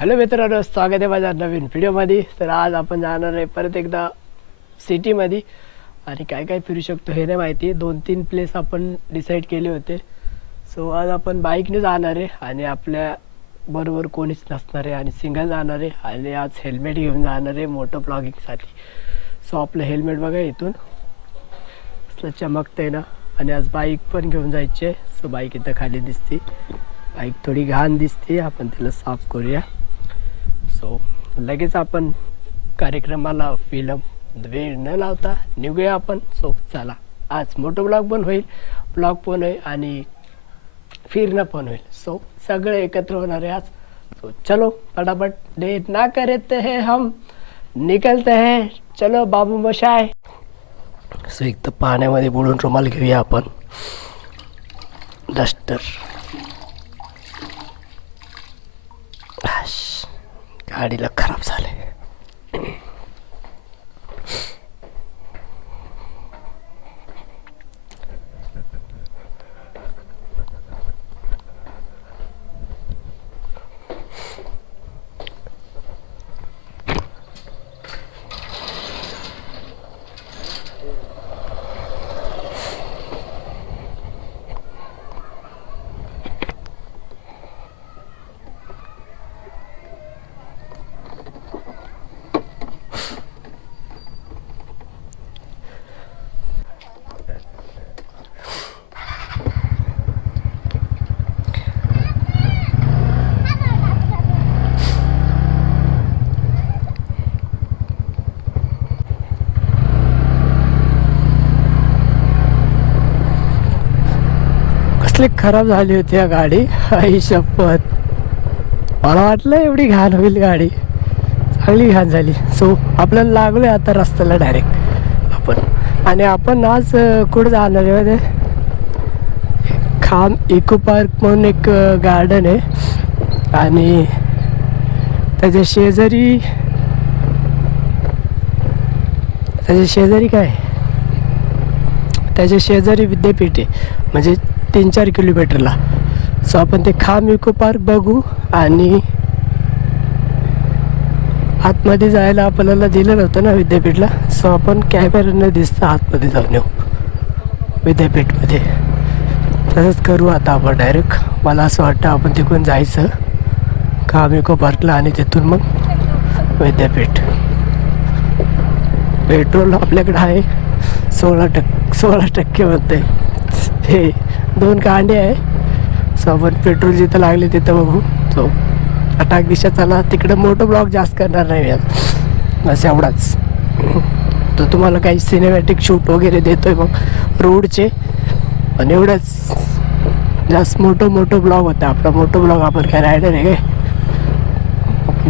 Hello मित्रांनो, स्वागत आहे माझ्या नवीन व्हिडिओमध्ये. तर आज आपण जाणार आहे परत एकदा सिटीमध्ये आणि काय काय फिरू शकतो हे नाही माहिती. 2-3 प्लेस आपण डिसाईड केले होते. सो आज आपण बाईकने जाणार आहे आणि आपल्या बरोबर कोणीच नसणार आहे आणि सिंगल जाणार आहे आणि आज हेल्मेट घेऊन जाणार आहे मोटो ब्लॉगिंगसाठी. सो आपलं हेल्मेट बघा इथून असलं चमकतं आहे ना. आणि आज बाईक पण घेऊन जायची आहे. सो बाईक इथं खाली दिसते. बाईक थोडी घाण दिसते, आपण तिला साफ करूया. सो लगेच आपण कार्यक्रमाला वेळ न लावता निघूया आपण. सो चला, आज मोठं ब्लॉग पण होईल, ब्लॉग पण होईल आणि फिरणं पण होईल. सो सगळं एकत्र होणार आहे आज. सो चलो फटाफट देर ना करते हैं हम, निकलते हैं. चलो बाबू मशाय. सो एक तर पाण्यामध्ये बुडून रुमाल घेऊया आपण, डस्टर. गाडीला खराब झाले. खराब झाली होती या गाडी. आई शपथ, मला वाटलं एवढी घाण होईल गाडी, चांगली घाण झाली. सो आपल्याला लागलोय आता रस्त्याला डायरेक्ट आपण. आणि आपण आज कुठं जाणार आहे मध्ये, खाम इको पार्क म्हणून एक गार्डन आहे आणि त्याच्या शेजारी विद्यापीठ आहे, म्हणजे 3-4 किलोमीटरला. सो आपण ते खाम इको पार्क बघू आणि आतमध्ये जायला आपल्याला दिलं नव्हतं ना विद्यापीठला. सो आपण कॅमेऱ्यानं दिसतं आतमध्ये जाऊन येऊ विद्यापीठमध्ये. तसंच करू आता आपण डायरेक्ट. मला असं वाटतं आपण तिकडून जायचं खाम इको पार्कला आणि तिथून मग विद्यापीठ. पेट्रोल आपल्याकडे आहे 16% म्हणते. हे 2 कांडे आहे. सो आपण पेट्रोल जिथं लागले तिथं बघू. सो अटाक दिशा चला. तिकडं मोठं ब्लॉग जास्त करणार नाही बस एवढाच. तो तुम्हाला काही सिनेमॅटिक शूट वगैरे देतोय मग रोडचे, पण एवढंच. जास्त मोठं ब्लॉग होता आपला. मोठं ब्लॉग, आपण काय रायडर आहे काय,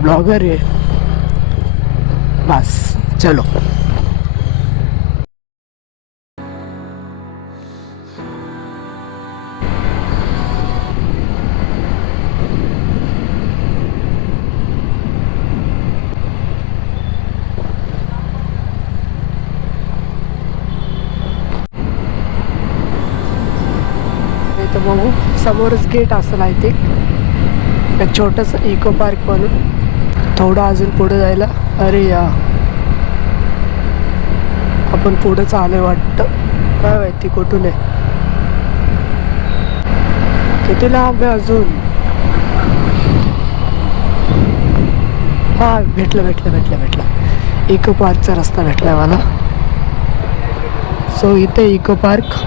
ब्लॉगर आहे बस. चलो बघू. समोरच गेट असेल आय थिंक, एक छोटंसं इको पार्क म्हणून. थोडं अजून पुढे जायला. अरे या, आपण पुढंच आलोय वाटतं. काय माहिती कुठून आहे, किती लांब आहे अजून. हा भेटला इको पार्कचा रस्ता भेटला मला. सो इथे इको पार्क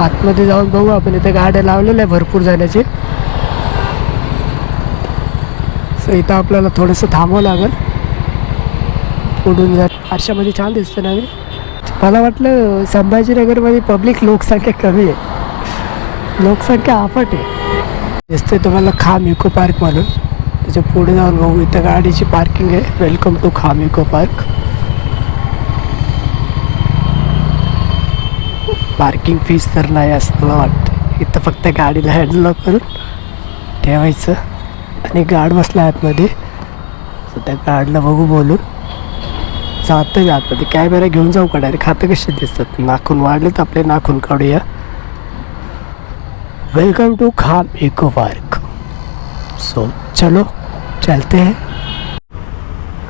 आतमध्ये जाऊन बघू आपण. इथे गाड्या लावलेल्या आहे भरपूर जाण्याचे. सो इथं आपल्याला थोडंसं थांबावं लागेल. पुढून जा. आरशामध्ये छान दिसतं ना. मला वाटलं संभाजीनगरमध्ये पब्लिक लोकसंख्या कमी आहे, लोकसंख्या आपट आहे. दिसते तुम्हाला खाम इको पार्क म्हणून. त्याच्या पुढे जाऊन बघू. इथं गाडीची पार्किंग आहे. Welcome to Kham eco park. Parking fees तर नाही असं मला वाटतं. इथं फक्त गाडीला हँडल करून ठेवायचं आणि गार्ड बसला आतमध्ये. सो त्या गार्डला बघू बोलून जातं आतमध्ये. कॅमेरा घेऊन जाऊ का डायरेक्ट? खातं कसे दिसतात, नाखून वाढले तर आपले नाखून काढूया. Welcome to Kham eco park. So चलो चलते हैं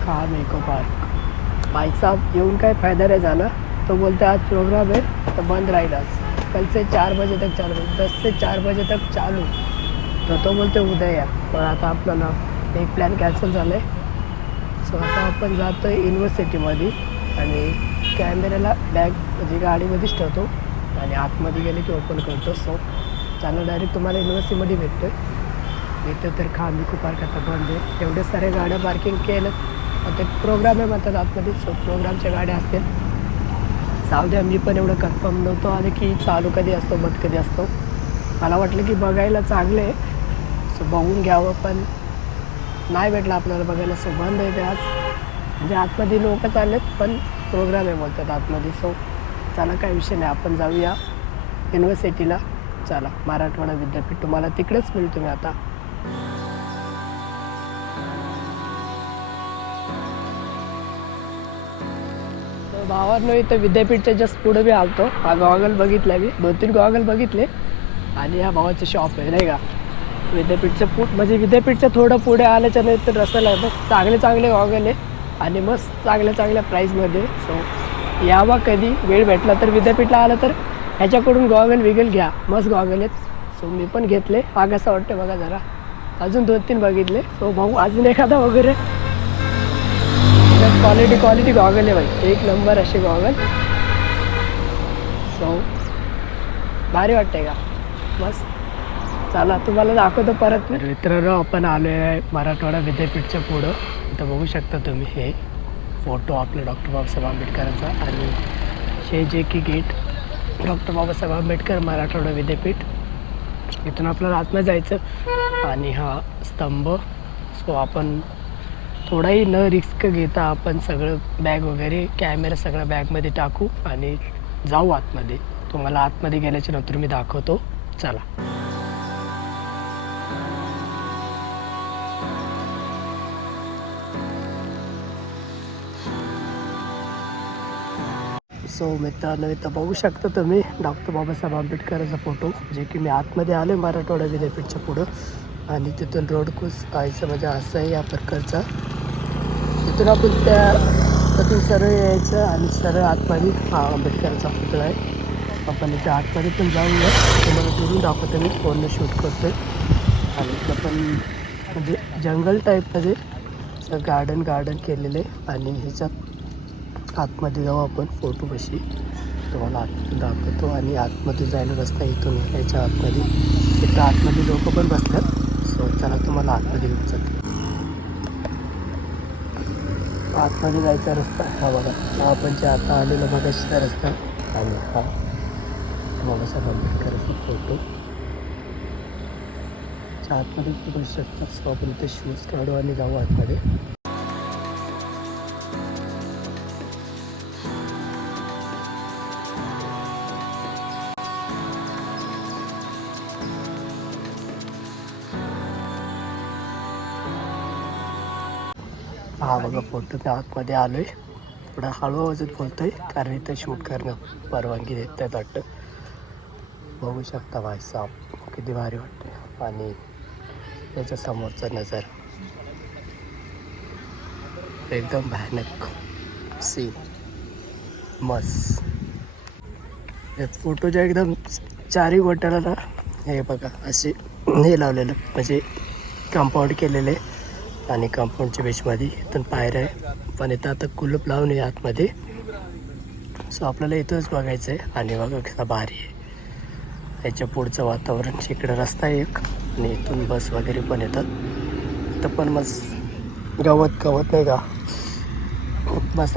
खाम इको पार्क। भाई साहब येऊन काय फायदा नाही झाला, तो बोलते आज प्रोग्राम है तो बंद राहील आज, कल से 4 बजे तक चालू, 10 से 4 बजे तक चालू, तो बोलते उद्या या, पण आता आपल्याला एक प्लॅन कॅन्सल झाला आहे. सो आता आपण जातो आहे युनिव्हर्सिटीमध्ये आणि कॅमेऱ्याला बॅग म्हणजे गाडीमध्येच ठेवतो आणि आतमध्ये गेले की ओपन करतो. सो चालू डायरेक्ट तुम्हाला युनिव्हर्सिटीमध्ये भेटतो आहे. इथं तर खाम इको पार्क आता बंद आहे, एवढ्या साऱ्या गाड्या पार्किंग केलं. आता प्रोग्राम आहे म्हणतात आतमध्ये, सो प्रोग्रामच्या गाड्या असतील. जाऊ द्या, मी पण एवढं कन्फर्म नव्हतो आणि की चालू कधी असतो बंद कधी असतो. मला वाटलं की बघायला चांगलं आहे, सो बघून घ्यावं, पण नाही भेटलं आपल्याला बघायला. सो बंद आहे ते आज, म्हणजे आतमध्ये लोक चाललेत पण प्रोग्राम आहे बोलतात आतमध्ये. सो चला काय विषय नाही, आपण जाऊया युनिव्हर्सिटीला. चला, मराठवाडा विद्यापीठ तुम्हाला तिकडेच मिळतो मी आता. भावांनो इथं विद्यापीठच्या जस्ट पुढे मी आलतो. हा गॉगल बघितला, मी 2-3 गॉगल बघितले आणि हा भावाचं शॉप आहे नाही का विद्यापीठचं म्हणजे विद्यापीठच्या थोडं पुढे आल्याच्या नंतर रस्त्याला आहे बघ, चांगले चांगले गॉगल आहे आणि मस्त चांगल्या चांगल्या प्राईजमध्ये. सो यावा कधी वेळ भेटला तर विद्यापीठला आलं तर ह्याच्याकडून गॉगल विगल घ्या, मस्त गॉगल आहेत. सो मी पण घेतले. हा कसं वाटतं बघा जरा, अजून 2-3 बघितले. सो भाऊ अजून एखादा वगैरे क्वालिटी गॉगल आहे भाई, एक नंबर असे गॉगल. सो भारी वाटते का, मस्त. चला तुम्हाला दाखवतो परत. मित्रांनो आपण आलो आहे मराठवाडा विद्यापीठच्या पुढं. इथं बघू शकता तुम्ही हे फोटो आपला डॉक्टर बाबासाहेब आंबेडकरांचा आणि हे जे की गेट डॉक्टर बाबासाहेब आंबेडकर मराठवाडा विद्यापीठ. इथून आपल्याला आतमध्ये जायचं आणि हा स्तंभ. सो आपण थोडाही न रिस्क घेता आपण सगळं बॅग वगैरे कॅमेरा सगळं बॅगमध्ये टाकू आणि जाऊ आतमध्ये. तुम्हाला आतमध्ये गेल्याच्या नंतर मी दाखवतो. चला. सो मित्रांनो इथं बघू शकता तुम्ही डॉक्टर बाबासाहेब आंबेडकरांचा फोटो, जे की मी आतमध्ये आलो आहे मराठवाडा विद्यापीठच्या पुढं. आणि तिथून रोड क्रॉस व्हायचं म्हणजे असं आहे या प्रकारचा. तिथून आपण तिथून सरळ यायचं आणि सरळ आतमध्ये हा आंबेडकरांचा फोटो आहे. आपण इथे आतमध्ये पण जाऊया, तुम्हाला दुरून दाखवतो मी फोननं शूट करतो आहे. आणि इथं पण म्हणजे जंगल टाईपमध्ये गार्डन केलेले आणि ह्याच्यात आतमध्ये जाऊ आपण फोटो कशी तुम्हाला आतमध्ये दाखवतो. आणि आतमध्ये जायला रस्ता इथून याच्या आतमध्ये, इथं आतमध्ये लोक पण बसतात. सो चला तुम्हाला आतमध्ये घेऊन जातो. आतमध्ये जायचा रस्ता हा बघा, हा आपण जे आता आलेला बघायचा रस्ता आणि हा बाबासाहेब आंबेडकरांचा फोटो आतमध्ये बघू शकता. सो आपण इथे शूज काढू आणि जाऊ आतमध्ये. हा बघा फोटो मी आतमध्ये आलो आहे. थोडा हळू आवाजात बोलतो आहे कारण इथं शूट करणं परवानगी देत आहेत वाटतं. बघू शकता भाई साहेब किती भारी वाटते. आणि त्याच्या समोरचा नजर एकदम भयानक सीन, मस्त. या फोटोच्या एकदम चारी गोट्याला ना हे बघा असे हे लावलेलं म्हणजे कंपाऊंड केलेले आणि कंपाऊंडच्या बेसमध्ये इथून पायऱ्या आहे. पण इथं आता कुलूप लावून आहे आतमध्ये. सो आपल्याला इथंच बघायचं आहे. आणि बघा कसा भारी आहे याच्या पुढचं वातावरण. इकडं रस्ता आहे एक आणि इथून बस वगैरे पण येतात. इथं पण मस्त गवत नाही का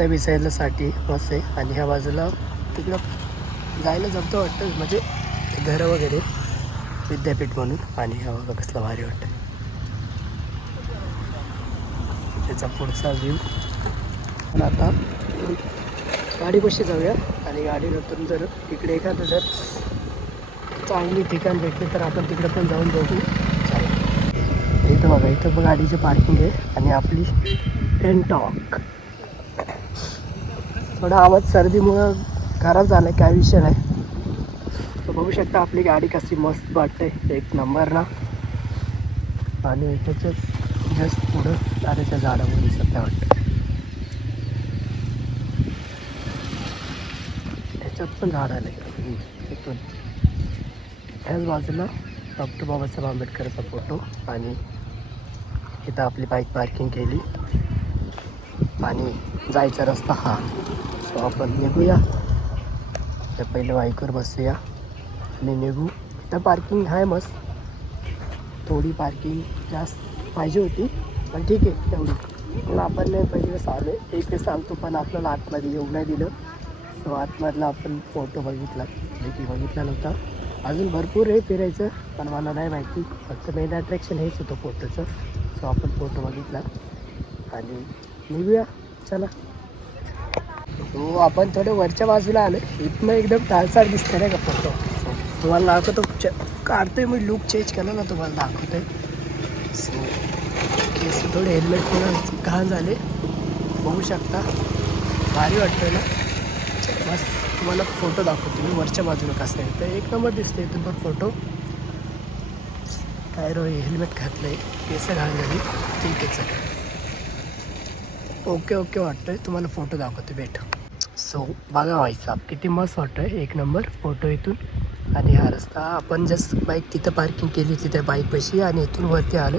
बिसायलासाठी मस्त आहे. आणि ह्या बाजूला तिकडं जायला जमतं वाटतं म्हणजे घरं वगैरे विद्यापीठ म्हणून. आणि हा बघा कसला भारी वाटतं त्याचा पुढचा व्ह्यू. पण आता गाडीपाशी जाऊया आणि गाडीनंतर जर इकडे एखादं जर चांगली ठिकाण भेटले तर आपण तिकडे पण जाऊन बघू. चालेल. इथं बघा, इथं बघा गाडीची पार्किंग आहे आणि आपली टेनटॉक. थोडा आवाज सर्दीमुळं खराब झाला आहे, काय विषय नाही. तर बघू शकता आपली गाडी कशी मस्त वाटते, एक नंबर ना. आणि त्याच्यात जस्ट पुढं नारळच्या झाडावर दिसत नाही वाटतं. ह्याच्यात पण झाड आलं इथून. ह्याच बाजूला डॉक्टर बाबासाहेब आंबेडकरचा फोटो आणि इथं आपली बाईक पार्किंग केली आणि जायचा रस्ता हा. सो आपण निघूया. तर पहिले बाईकवर बसूया आणि निघू. तर पार्किंग आहे मस्त. थोडी पार्किंग जास्त पाहिजे होती पण ठीक आहे तेवढी. पण आपण नाही पहिले आलो एक वेळेस सांगतो पण आपल्याला आतमध्ये येऊ नाही दिलं. सो आतमधला आपण फोटो बघितला की बघितला नव्हता. अजून भरपूर आहे फिरायचं पण मला नाही माहिती. फक्त मेन अट्रॅक्शन हेच होतं फोटोचं. सो आपण फोटो बघितला आणि निघूया चला. हो आपण थोडं वरच्या बाजूला आलो. इथनं एकदम तालसार दिसतं नाही का फोटो. तुम्हाला दाखवतो काढतोय मी. लुक चेंज केला ना तुम्हाला दाखवतोय. सो केस थोडे हेल्मेट पण घाण झाले बघू शकता. भारी वाटतंय ना. बस तुम्हाला फोटो दाखवतो मी वरच्या बाजूला कसं आहे. तर एक नंबर दिसतं इथून पण फोटो. काय रो हेल्मेट घातलं आहे केस घाण झाली. ठीक आहे चल ओके ओके वाटतंय. तुम्हाला फोटो दाखवतो भेट. सो बघा व्हायचा किती मस्त वाटतोय. एक नंबर फोटो इथून. आणि हा रस्ता आपण जस्ट बाईक तिथं पार्किंग केली होती त्या बाईकपाशी आणि इथून वरती आलो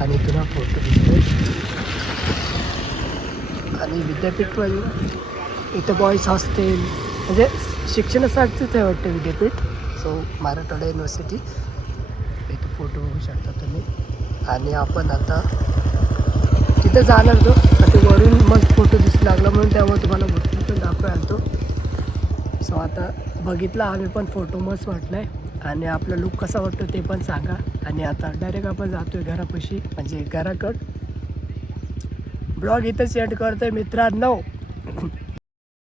आणि इथून हा फोटो दिसतोय. आणि विद्यापीठमध्ये इथं बॉईज हॉस्टेल म्हणजे शिक्षणासाठीच आहे वाटतं विद्यापीठ. So Marathwada university. इथं फोटो बघू शकता तुम्ही. आणि आपण आता तिथं जाणार तो ते वरून मस्त फोटो दिसू लागला म्हणून त्यामुळे तुम्हाला भरपूर पण दाखवायला आलतो. सो आता बघितला आम्ही पण फोटो मस्त वाटला आहे आणि आपला लुक कसा वाटतो ते पण सांगा. आणि आता डायरेक्ट आपण जातो आहे घरापाशी म्हणजे घराकडं. ब्लॉग इथंच एंड करतो आहे मित्रांनो.